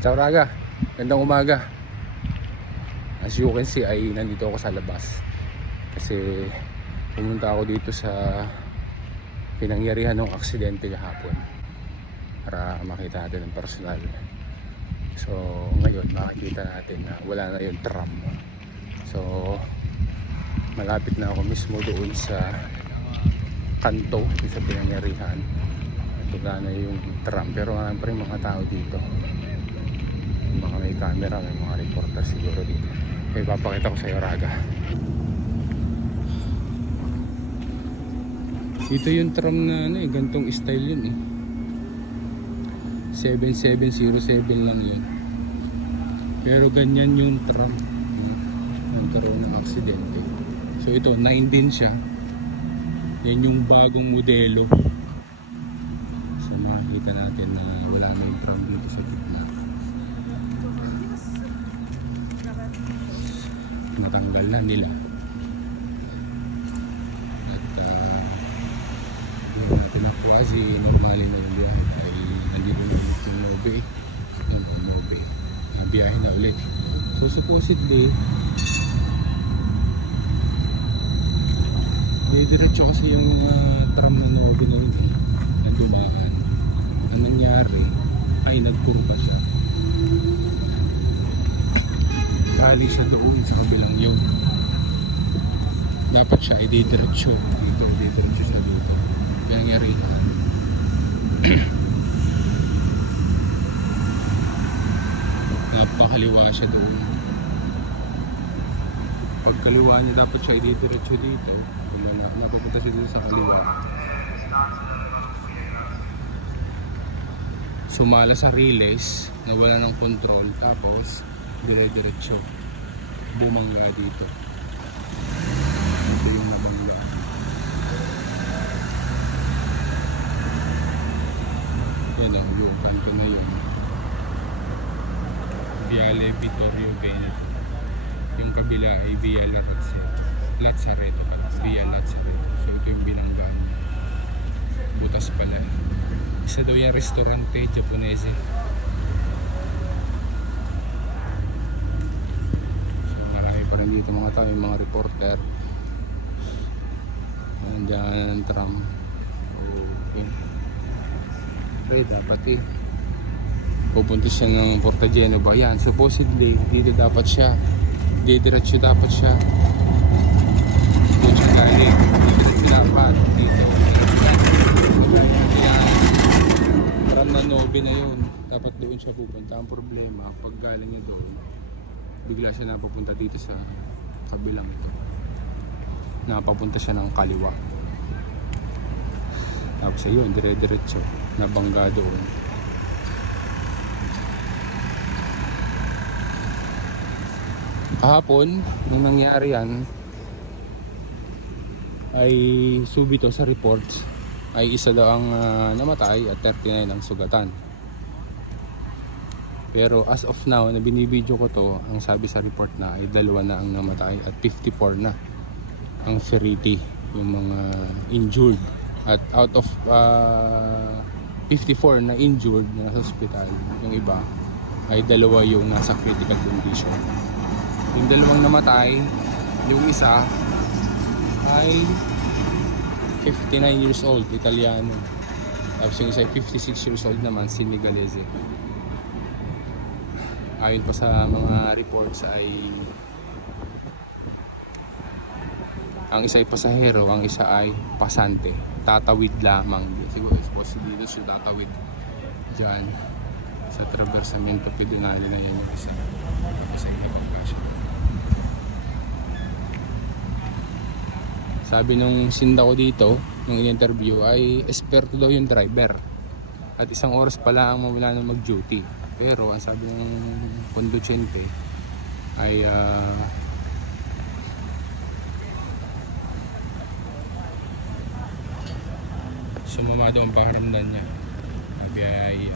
Ciao Raga, gandang umaga. As you can see ay nandito ako sa labas kasi pumunta ako dito sa pinangyarihan ng aksidente kahapon para makita natin ng personal. So ngayon makikita natin na wala na yung tram. So malapit na ako mismo doon sa kanto sa pinangyarihan. Wala na yung tram pero marami pa rin mga tao dito. Baka may camera, may mga reporter siguro dito. May papakita ko sa iyo Raga. Ito yung tram na ano eh, gantong style yun eh. 7707 lang yun. Pero ganyan yung tram. Nagkaroon ng aksidente. So ito 9 din siya. Yan yung bagong modelo. So makikita natin na wala na yung tram dito sa gitna. Natanggal na nila at hindi natin nakuha si normali na yung biyahe ay nandito na yung Nobe yung Nobe yung biyahe na ulit. So supposedly diretso kasi yung tram na Nobe na yun na dumaan. Ang nangyari ay nagpumpa siya, kali siya doon sa kabilang yun. Dapat siya i-diretso dito, i-diretso siya dito. Kaya nangyari yan. Napakaliwa siya doon. Pagkaliwa niya dapat siya i-diretso dito. Napupunta siya dito sa kaliwa. Sumala sa relays, nawala ng control, tapos dire-diretso bumangga dito. Ito yung bumangga. Yan ang local ko ngayon. Viale Vittorio Veneto. Yung kabila ay Via Lazzaretto at Via Lazzaretto. So ito yung binanggaan. Butas pala. Isa daw yung restaurante Japonese. Dito mga tao, yung mga reporter. Nandiyan ang tram. Okay. Okay, dapat eh pupunta siya ng Porta Genova. Yan, supposedly dito dapat siya, diretso dapat siya doon siya galing, diretso dapat dito. Tram na Nobe na yun, dapat doon siya pupunta. Ang problema, pag galing niya doon, bigla siya napapunta dito sa kabilang ito. Napapunta siya ng kaliwa. Tapos ayun, dire-diretso. Nabangga doon. Kahapon, nung nangyari yan, ay subito sa reports, ay isa daw ang namatay at 39 ang sugatan. Pero as of now, na binibidyo ko to, ang sabi sa report na ay 2 na ang namatay at 54 na ang severity, yung mga injured. At out of 54 na injured na nasa hospital, yung iba ay 2 yung nasa critical condition. Yung 2 namatay, yung isa ay 59 years old, Italiano. Tapos yung isa ay 56 years old naman, Senegalese. Ayon pa sa mga reports ay ang isa ay pasahero, ang isa ay pasante. Tatawid lamang. Siguro possibly dito siya tatawid dyan sa traversamento pedonale na yun. Isa ay ibangga siya. Sabi nung sinda ko dito nung in-interview ay esperto daw yung driver at 1 oras pala ang mawala na mag-duty. Pero ang sabi ng kondusyente ay sumama daw ang pakaramdam niya. Sabi ay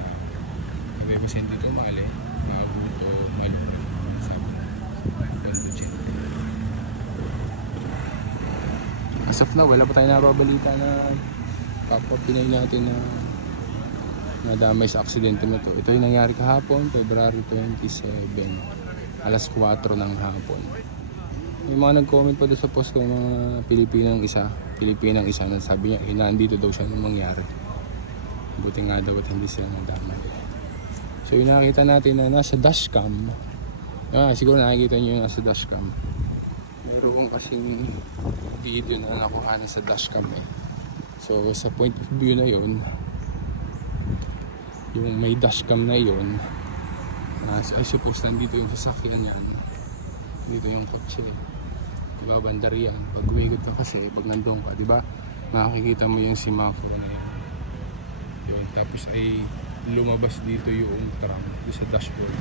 pasyente ito mali, maabuto, malulog. Sabi ng kondusyente. As of now, wala pa tayo nababalita na kapwa Pinay natin na nadamay sa aksidente na to. Ito yung nangyari kahapon, February 27, alas 4 ng hapon. May mga nag-comment pa doon sa post ko ng mga Pilipinang isa na sabi niya, nandito daw siya nung mangyari. Buti nga daw at hindi sila nadamay. So yung nakita natin na nasa dashcam, siguro nakikita niyo yung nasa dashcam. Meron kasing video na nakuha na sa dashcam eh. So sa point of view na yun, yung may dashcam na yun, I suppose nandito yung sasakyan yan, dito yung kotse, diba, bandar yan. Pag umigot ka kasi, pag nandun ka, diba, makikita mo yung semaphore na yan. Yun, tapos ay lumabas dito yung tram doon sa dashboard.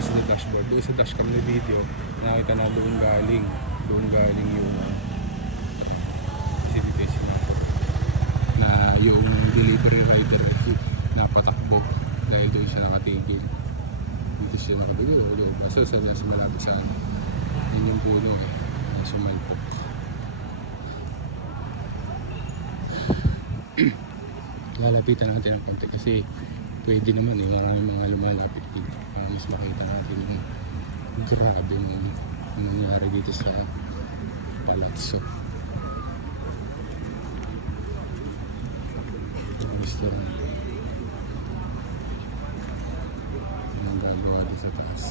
Sa dashboard, doon sa dashcam na video, nakita na doon galing yung kasi dito yung semaphore na yung delivery rider napatakbo dahil doon siya nakatigil. Dito siya nakabigil. Basta sa malapit sa ano. Yun yung puno na sumalpok. Lalapitan natin ng konti kasi pwede naman eh. Maraming mga lumalapit dito. Para mas makita natin yung grabe yung nangyari dito sa Palazzo. Restaurant. Ang gagawa dito sa taas.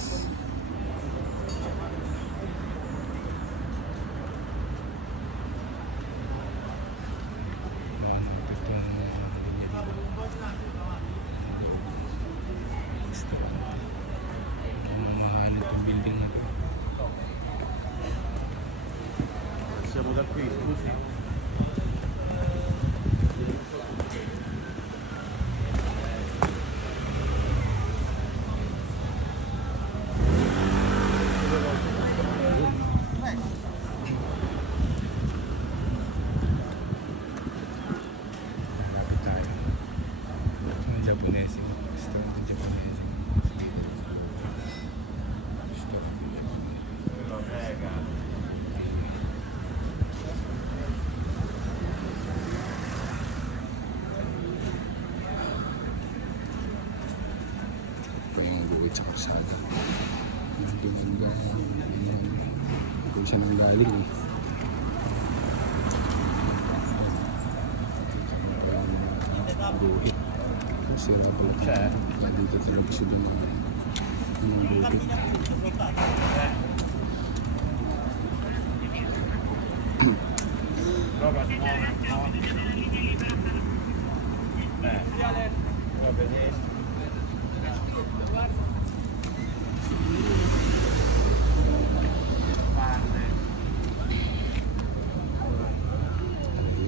Mamahalin itong building na ito. Siamo da qui, scusi. Japonese, restaurant Japonese. Ito yung guhit sa kalsada. Kung siya nang galing eh. Guhit. Sira pala ito. Dito talaga siya yung guhit.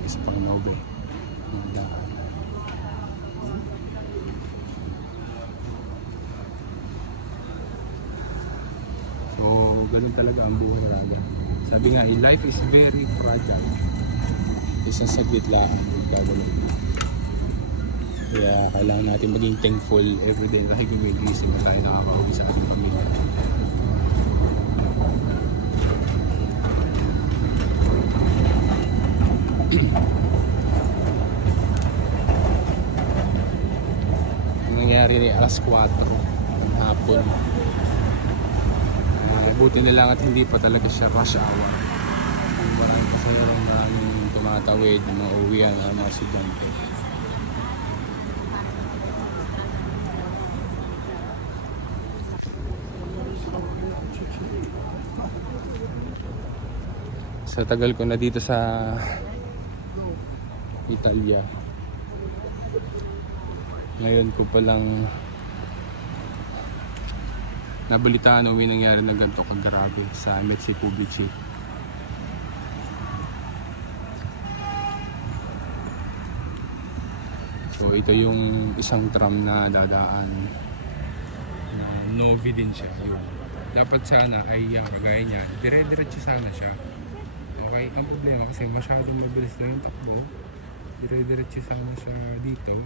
Isa pa kinobe. So, ganun talaga ang buhay talaga. Sabi nga, life is very fragile. Isang saglit lang, gagawin. Kaya kailangan natin maging thankful everyday. Nakikigising na tayo nakakauwi sa ating pamilya. Yung nangyari rin alas 4 ng hapon. Buti na lang at hindi pa talaga siya rush hour. Maraming pasayaran na tumatawid, mga uwian, mga estudyante. Sa tagal ko na dito sa Italia, ngayon ko palang nabalitaan o may nangyari na ganito kagarabe sa Mexico Beach. So ito yung isang tram na dadaan. Novi din siya. Yun. Dapat sana ay kagaya niya, dire-diretso sana siya. Okay, ang problema kasi masyadong mabilis na yung takbo. Dire-diretso sana siya dito.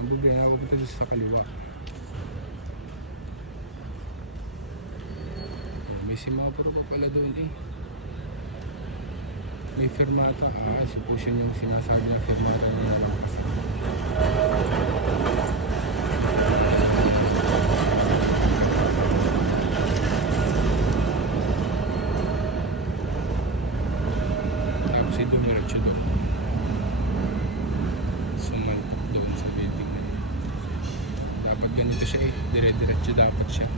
Ang problema, pupunta siya sa kaliwa. May semaforo pa pala doon eh. May fermata. Suppose yun yung sinasabi na fermata na lang kasi. dito siya eh. Dire-diretso dapat siya.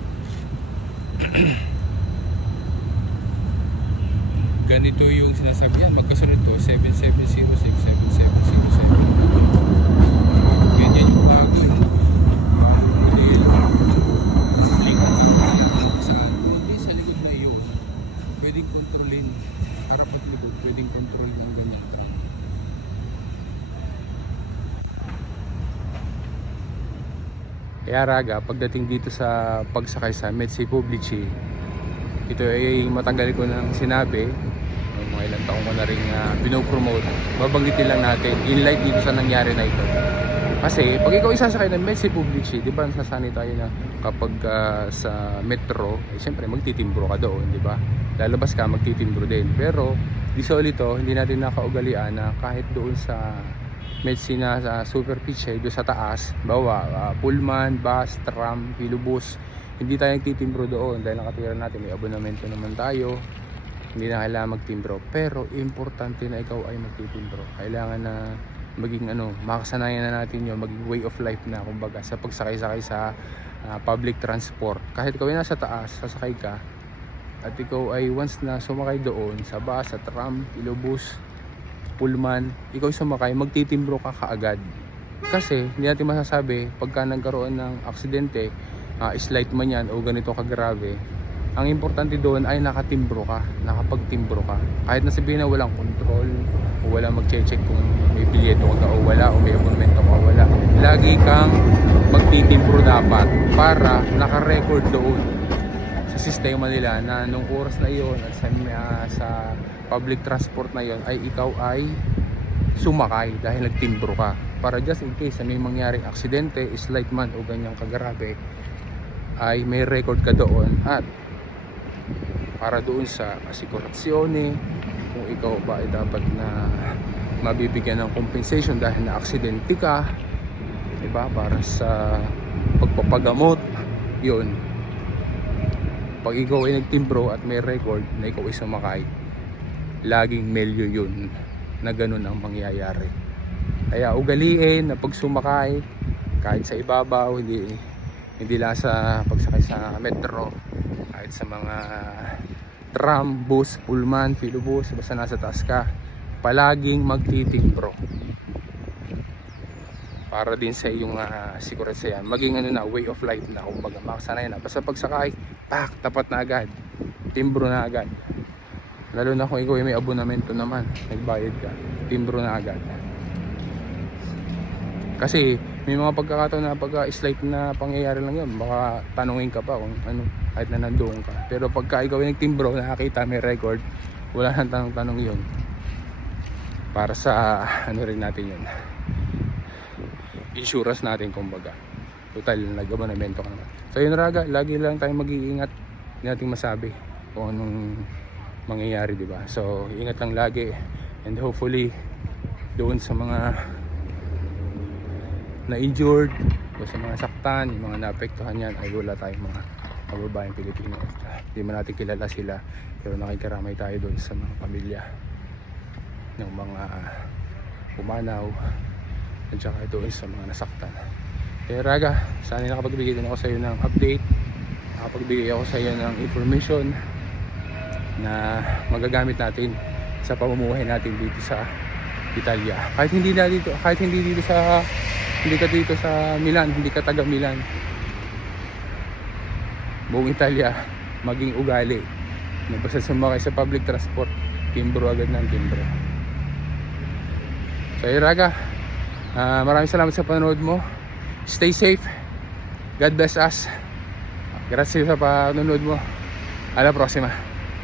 Ganito yung sinasabi yan. Magkasunod to. 7706, 7707. Ganyan yung bago. Hindi sa likod na iyo. Pwedeng kontrolin. Harap at likod. Pwedeng kontrolin ng ganyan. Kaya raga, pagdating dito sa pagsakay sa Metsä Publici, ito ay matagal ko nang sinabi, mga ilang taong ko na rin pinopromote. Babanggitin lang natin, in light dito sa nangyari na ito. Kasi pag ikaw isasakay ng Metsä Publici, di ba nasasanay tayo na kapag sa metro, siyempre magtitimbro ka doon, di ba? Lalabas ka, magtitimbro din. Pero di solito, hindi natin nakaugalian na kahit doon sa Metsä na sa superficie, doon sa taas, bawa pullman, bus, tram, filobus, hindi tayo nagtitimbro doon dahil nakatira natin, may abonamento naman tayo, hindi na kailangan magtimbro. Pero importante na ikaw ay magtitimbro. Kailangan na maging makasanayan na natin yun, maging way of life na kumbaga sa pagsakay-sakay sa public transport. Kahit ikaw ay nasa taas, sasakay ka at ikaw ay once na sumakay doon sa bus, sa tram, filobus, pullman, ikaw sumakay, magtitimbro ka kaagad. Kasi hindi natin masasabi pagka nagkaroon ng aksidente, slight man yan o ganito kagrabe, ang importante doon ay nakatimbro ka, nakapagtimbro ka. Kahit nasabihin na walang control o walang mag-check kung may bilyeto ka o wala o may abonamento ka o wala, lagi kang magtitimbro dapat para naka-record doon sa sistema nila na nung oras na iyon at sa public transport na yon ay ikaw ay sumakay dahil nagtimbro ka, para just in case na may mangyaring aksidente, slight man o ganyang kagarabe, ay may record ka doon at para doon sa asikurasyone kung ikaw ba ay dapat na mabibigyan ng compensation dahil na aksidente ka, diba, para sa pagpapagamot yun. Pag ikaw ay nagtimbro at may record na ikaw ay sumakay, laging melyo yun na ganun ang mangyayari. Kaya ugaliin na pag sumakay kahit sa ibabaw, hindi lang sa pagsakay sa metro, kahit sa mga tram, bus, pullman, filobus, basta nasa taas ka, palaging magtitimbro para din sa iyong siguransa yan, maging way of life na, kumbaga makasanay na, basta pagsakay tapat na agad, timbro na agad. Lalo na kung ikaw ay may abonamento naman, nagbayad ka, timbro na agad. Kasi may mga pagkakataon na pagka-slight na pangyayari lang yun, baka tanungin ka pa kung ano, kahit na nandoon ka. Pero pagka ikaw ay nagtimbro, nakakita, may record, wala nang tanong-tanong yun. Para sa rin natin yun, insurance natin kumbaga. Total, nag-abonamento ka naman. So yun raga, lagi lang tayong mag-iingat, hindi natin masabi kung anong mangyayari, di ba? So ingat lang lagi, and hopefully doon sa mga na-injured o sa mga saktan, yung mga naapektuhan yan, ay wala tayong mga kababayang Pilipino. Hindi man natin kilala sila, pero nakikiramay tayo doon sa mga pamilya ng mga pumanaw at saka doon sa mga nasaktan. Kaya raga, sana nakapagbigay din ako sa iyo ng update, nakapagbigay ako sa iyo ng information na magagamit natin sa pamumuhay natin dito sa Italia. Kahit hindi ka dito sa Milan, hindi ka taga Milan, buong Italia, maging ugali na basta sumakay sa public transport, timbro agad ng timbro. So raga, maraming salamat sa panonood mo. Stay safe, God bless us. Gracias sa panonood mo. A la próxima.